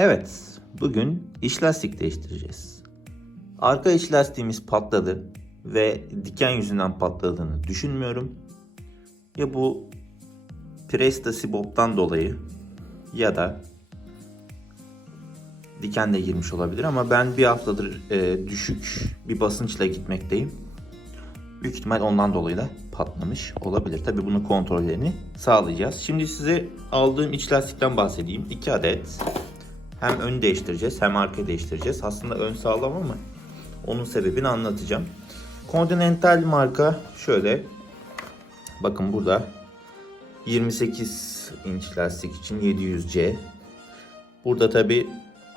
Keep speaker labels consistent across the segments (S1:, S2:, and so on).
S1: Evet, bugün iç lastik değiştireceğiz. Arka iç lastiğimiz patladı ve diken yüzünden patladığını düşünmüyorum. Ya bu Presta Sibop'tan dolayı ya da diken de girmiş olabilir ama ben bir haftadır e, düşük bir basınçla gitmekteyim. Büyük ihtimal ondan dolayı da patlamış olabilir. Tabi bunu kontrollerini sağlayacağız. Şimdi size aldığım iç lastikten bahsedeyim. 2 adet. Hem ön değiştireceğiz hem arka değiştireceğiz. Aslında ön sağlam ama onun sebebini anlatacağım. Continental marka şöyle. Bakın burada 28 inç lastik için 700C. Burada tabi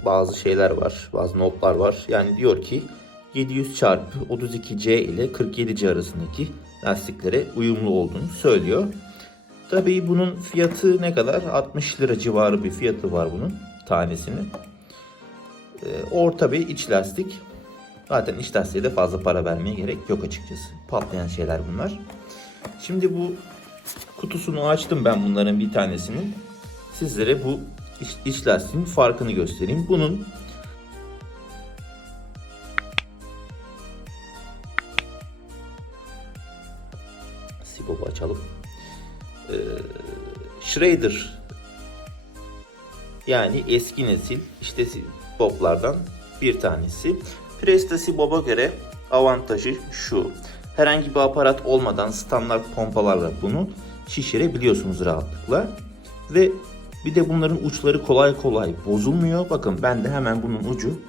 S1: bazı şeyler var, bazı notlar var. Yani diyor ki 700 çarpı 32C ile 47C arasındaki lastiklere uyumlu olduğunu söylüyor. Tabii bunun fiyatı ne kadar? 60 lira civarı bir fiyatı var bunun tanesinin. Ee, orta bir iç lastik. Zaten iç lastiğe de fazla para vermeye gerek yok açıkçası. Patlayan şeyler bunlar. Şimdi bu kutusunu açtım ben bunların bir tanesinin. Sizlere bu iç, iç lastiğin farkını göstereyim. Bunun Sibop'u açalım. Ee, Schrader yani eski nesil işte Bob'lardan bir tanesi. Presta Sibop'a göre avantajı şu. Herhangi bir aparat olmadan standart pompalarla bunu şişirebiliyorsunuz rahatlıkla. Ve bir de bunların uçları kolay kolay bozulmuyor. Bakın ben de hemen bunun ucu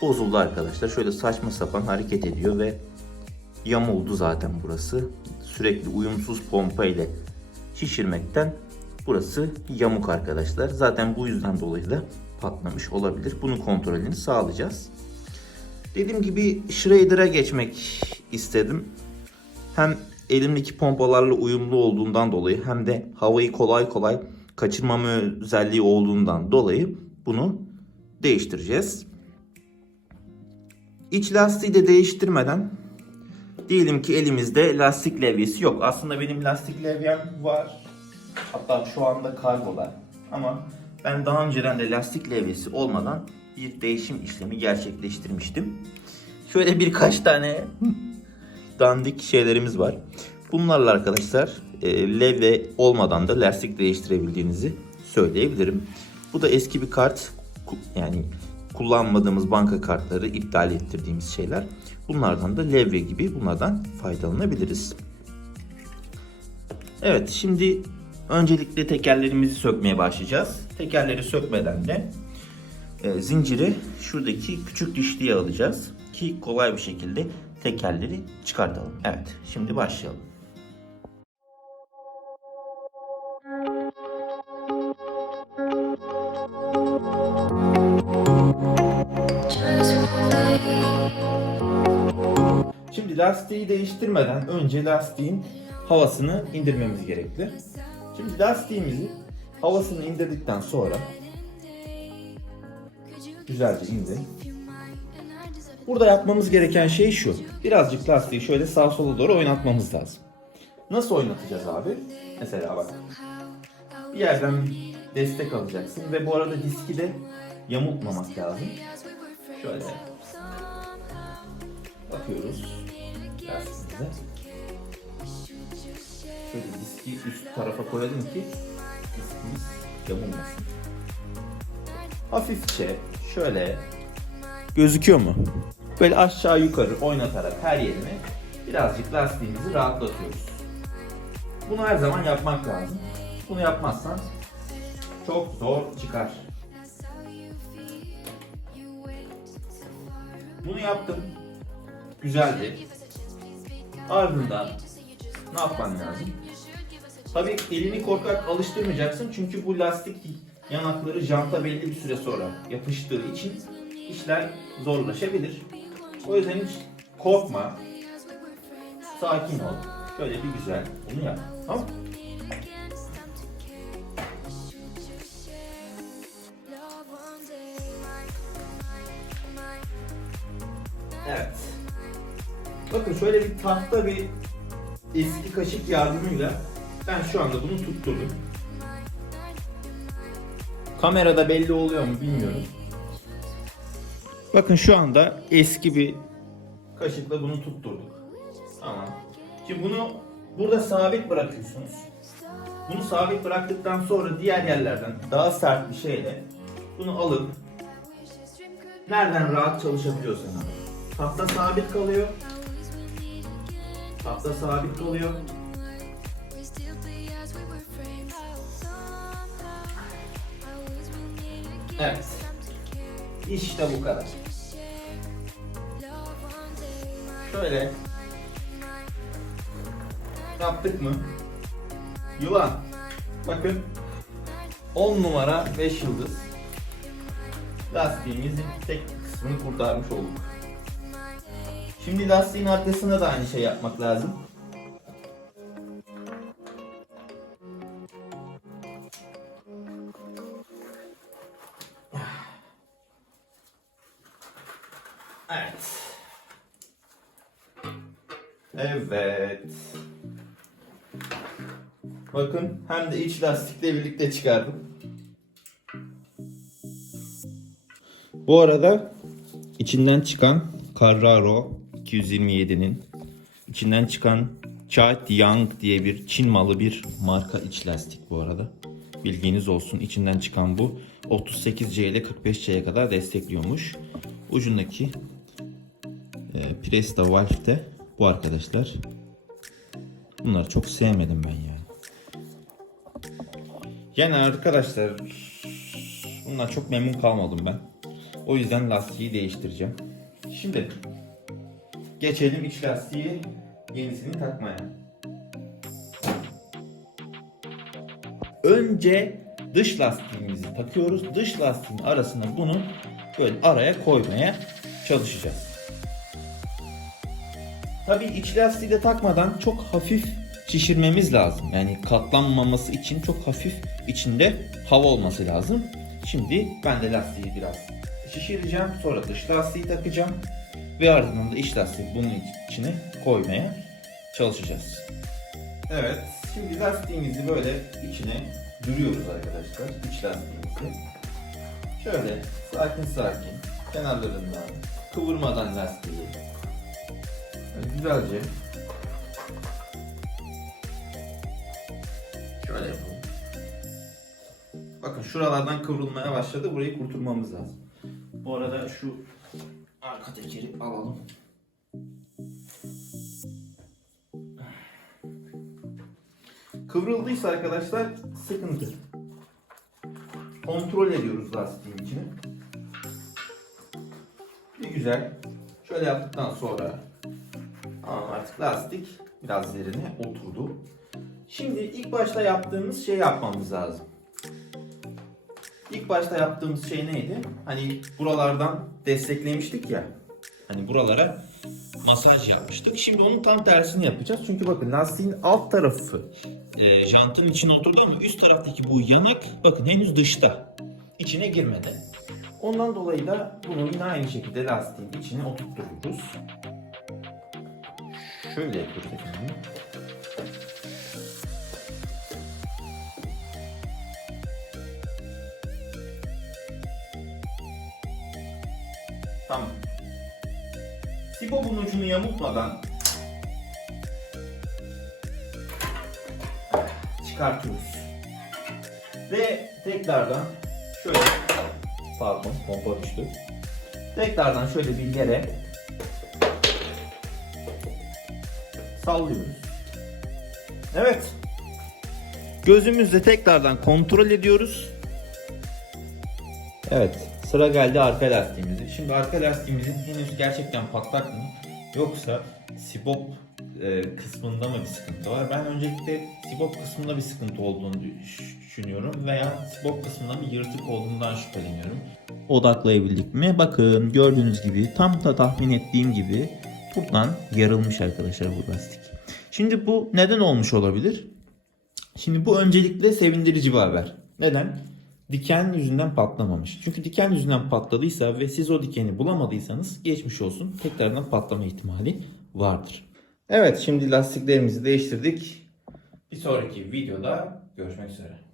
S1: bozuldu arkadaşlar. Şöyle saçma sapan hareket ediyor ve yamuldu zaten burası. Sürekli uyumsuz pompa ile şişirmekten burası yamuk arkadaşlar. Zaten bu yüzden dolayı da patlamış olabilir. Bunun kontrolünü sağlayacağız. Dediğim gibi Schrader'a geçmek istedim. Hem elimdeki pompalarla uyumlu olduğundan dolayı hem de havayı kolay kolay kaçırmama özelliği olduğundan dolayı bunu değiştireceğiz. İç lastiği de değiştirmeden diyelim ki elimizde lastik levyesi yok. Aslında benim lastik levyem var. Hatta şu anda kargolar. Ama ben daha önceden de lastik levyesi olmadan bir değişim işlemi gerçekleştirmiştim. Şöyle birkaç tane dandik şeylerimiz var. Bunlarla arkadaşlar e, levye olmadan da lastik değiştirebildiğinizi söyleyebilirim. Bu da eski bir kart. Yani kullanmadığımız banka kartları iptal ettirdiğimiz şeyler. Bunlardan da levye gibi bunlardan faydalanabiliriz. Evet şimdi öncelikle tekerlerimizi sökmeye başlayacağız. Tekerleri sökmeden de e, zinciri şuradaki küçük dişliğe alacağız ki kolay bir şekilde tekerleri çıkartalım. Evet şimdi başlayalım. Şimdi lastiği değiştirmeden önce lastiğin havasını indirmemiz gerekli. Şimdi lastiğimizi havasını indirdikten sonra güzelce indir. Burada yapmamız gereken şey şu. Birazcık lastiği şöyle sağ sola doğru oynatmamız lazım. Nasıl oynatacağız abi? Mesela bak. Bir yerden destek alacaksın ve bu arada diski de yamultmamak lazım. Şöyle bakıyoruz lastiğimize. Diski üst tarafa koyalım ki diskimiz yamulmasın. Hafifçe şöyle gözüküyor mu? Böyle aşağı yukarı oynatarak her yerine birazcık lastiğimizi rahatlatıyoruz. Bunu her zaman yapmak lazım. Bunu yapmazsan çok zor çıkar. Bunu yaptım. Güzeldi. Ardından ne yapman lazım? Tabii elini korkak alıştırmayacaksın çünkü bu lastik yanakları janta belli bir süre sonra yapıştığı için işler zorlaşabilir. O yüzden hiç korkma. Sakin ol. Şöyle bir güzel bunu yap. Tamam? Evet. Bakın şöyle bir tahta bir eski kaşık yardımıyla ben şu anda bunu tutturdum. Kamerada belli oluyor mu bilmiyorum. Bakın şu anda eski bir kaşıkla bunu tutturduk. Tamam. Şimdi bunu burada sabit bırakıyorsunuz. Bunu sabit bıraktıktan sonra diğer yerlerden daha sert bir şeyle bunu alıp nereden rahat çalışabiliyorsan abi. Tahta sabit kalıyor. Tahta sabit kalıyor. Evet. İşte bu kadar. Şöyle yaptık mı? Yılan. Bakın 10 numara 5 yıldız. Lastiğimizin tek kısmını kurtarmış olduk. Şimdi lastiğin arkasına da aynı şey yapmak lazım. Evet. Evet. Bakın hem de iç lastikle birlikte çıkardım. Bu arada içinden çıkan Carraro 227'nin içinden çıkan Chait Yang diye bir Çin malı bir marka iç lastik bu arada. Bilginiz olsun içinden çıkan bu 38C ile 45C'ye kadar destekliyormuş. Ucundaki e, Presta Valve de bu arkadaşlar. Bunları çok sevmedim ben ya. Yani arkadaşlar bundan çok memnun kalmadım ben. O yüzden lastiği değiştireceğim. Şimdi geçelim iç lastiği yenisini takmaya. Önce dış lastiğimizi takıyoruz. Dış lastiğin arasına bunu böyle araya koymaya çalışacağız. Tabii iç lastiği de takmadan çok hafif şişirmemiz lazım. Yani katlanmaması için çok hafif içinde hava olması lazım. Şimdi ben de lastiği biraz şişireceğim. Sonra dış lastiği takacağım. Ve ardından da iç lastiği bunun içine koymaya çalışacağız. Evet. Şimdi lastiğimizi böyle içine dürüyoruz arkadaşlar. İç lastiğimizi. Şöyle sakin sakin kenarlarından kıvırmadan lastiği Böyle güzelce şöyle yapalım. Bakın şuralardan kıvrılmaya başladı. Burayı kurtulmamız lazım. Bu arada şu arka tekeri alalım. Kıvrıldıysa arkadaşlar sıkıntı. Kontrol ediyoruz lastiğin içini. Bir güzel. Şöyle yaptıktan sonra Tamam artık lastik biraz yerine oturdu. Şimdi ilk başta yaptığımız şey yapmamız lazım. İlk başta yaptığımız şey neydi? Hani buralardan desteklemiştik ya. Hani buralara masaj yapmıştık. Şimdi onun tam tersini yapacağız. Çünkü bakın lastiğin alt tarafı e, jantın içine oturdu ama üst taraftaki bu yanak bakın henüz dışta. İçine girmedi. Ondan dolayı da bunu yine aynı şekilde lastiğin içine oturtuyoruz. Şöyle yapıyoruz efendim. Tamam. Sibop'un ucunu yamultmadan çıkartıyoruz. Ve tekrardan şöyle pardon pompa düştü. Tekrardan şöyle bir yere sallıyoruz. Evet. Gözümüzle tekrardan kontrol ediyoruz. Evet. Sıra geldi arka lastiğimize. Şimdi arka lastiğimizin henüz gerçekten patlak mı? Yoksa sibop e, kısmında mı bir sıkıntı var? Ben öncelikle sibop kısmında bir sıkıntı olduğunu düş- düşünüyorum veya sibop kısmında bir yırtık olduğundan şüpheleniyorum. Odaklayabildik mi? Bakın gördüğünüz gibi tam da tahmin ettiğim gibi buradan yarılmış arkadaşlar bu lastik. Şimdi bu neden olmuş olabilir? Şimdi bu öncelikle sevindirici bir haber. Neden? Diken yüzünden patlamamış. Çünkü diken yüzünden patladıysa ve siz o dikeni bulamadıysanız geçmiş olsun. Tekrardan patlama ihtimali vardır. Evet şimdi lastiklerimizi değiştirdik. Bir sonraki videoda görüşmek üzere.